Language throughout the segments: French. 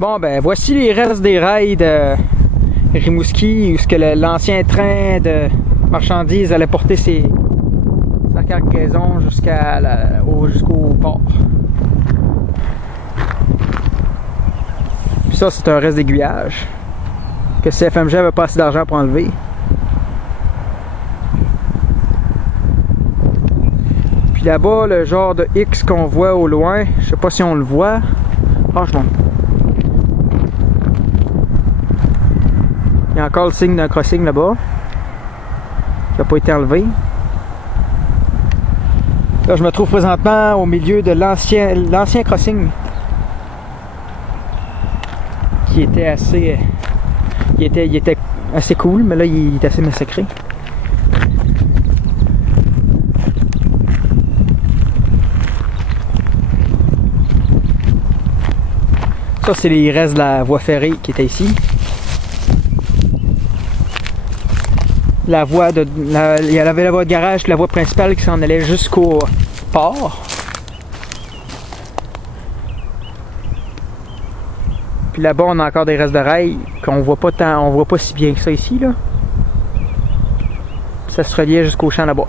Bon ben voici les restes des rails de Rimouski où l'ancien train de marchandises allait porter sa cargaison jusqu'au port. Puis ça c'est un reste d'aiguillage que CFMG avait pas assez d'argent pour enlever. Puis là-bas le genre de X qu'on voit au loin, je sais pas si on le voit. Franchement. Il y a encore le signe d'un crossing là-bas qui n'a pas été enlevé. Là, je me trouve présentement au milieu de l'ancien crossing qui était assez... Il était assez cool, mais là, il est assez massacré. Ça, c'est les restes de la voie ferrée qui était ici. Il y avait la voie de garage et la voie principale qui s'en allait jusqu'au port. Puis là-bas, on a encore des restes de rails qu'on voit pas tant, on voit pas si bien que ça ici là. Ça se reliait jusqu'au champ là-bas.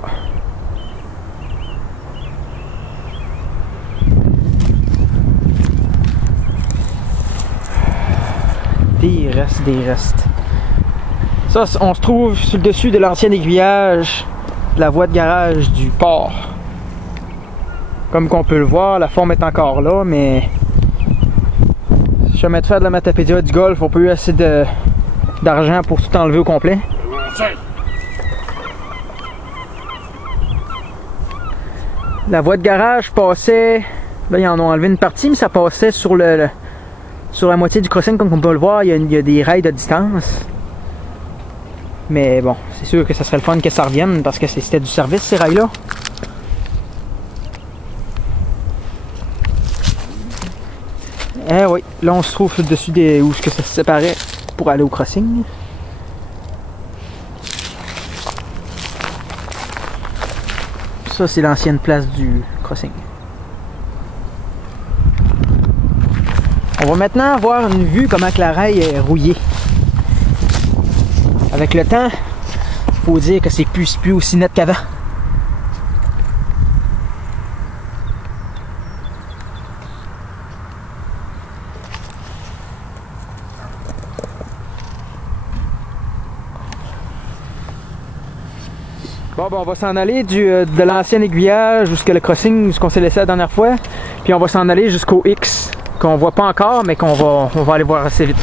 Des restes. Ça, on se trouve sur le dessus de l'ancien aiguillage de la voie de garage du port. Comme qu'on peut le voir, la forme est encore là, mais si jamais de faire de la Matapédia du golf, on peut eu assez d'argent pour tout enlever au complet. La voie de garage passait, là ils en ont enlevé une partie, mais ça passait sur la moitié du crossing, comme on peut le voir, il y a des rails de distance. Mais bon, c'est sûr que ça serait le fun que ça revienne parce que c'était du service ces rails-là. Eh oui, là on se trouve sur le dessus où ça se séparait pour aller au crossing. Ça c'est l'ancienne place du crossing. On va maintenant voir une vue comment que la rail est rouillée. Avec le temps, il faut dire que c'est plus aussi net qu'avant. Bon, on va s'en aller de l'ancien aiguillage jusqu'à le crossing, ce qu'on s'est laissé la dernière fois. Puis on va s'en aller jusqu'au X, qu'on voit pas encore, mais on va aller voir assez vite.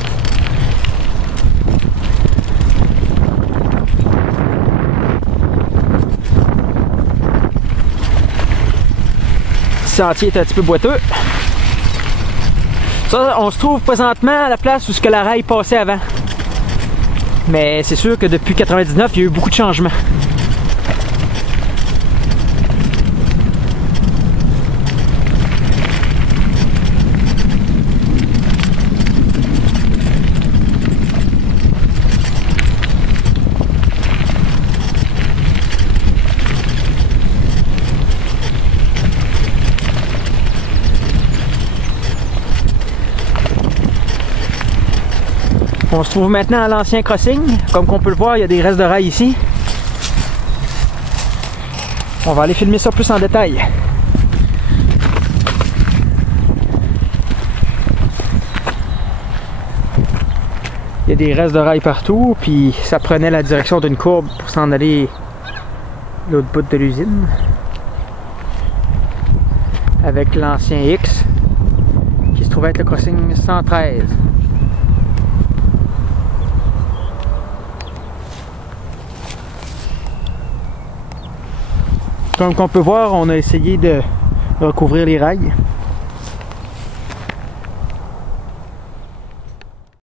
Le sentier est un petit peu boiteux. Ça, on se trouve présentement à la place où la rail passait avant. Mais c'est sûr que depuis 99, il y a eu beaucoup de changements. On se trouve maintenant à l'ancien crossing. Comme on peut le voir, il y a des restes de rails ici. On va aller filmer ça plus en détail. Il y a des restes de rails partout, puis ça prenait la direction d'une courbe pour s'en aller l'autre bout de l'usine. Avec l'ancien X, qui se trouvait être le crossing 113. Comme on peut voir, on a essayé de recouvrir les rails.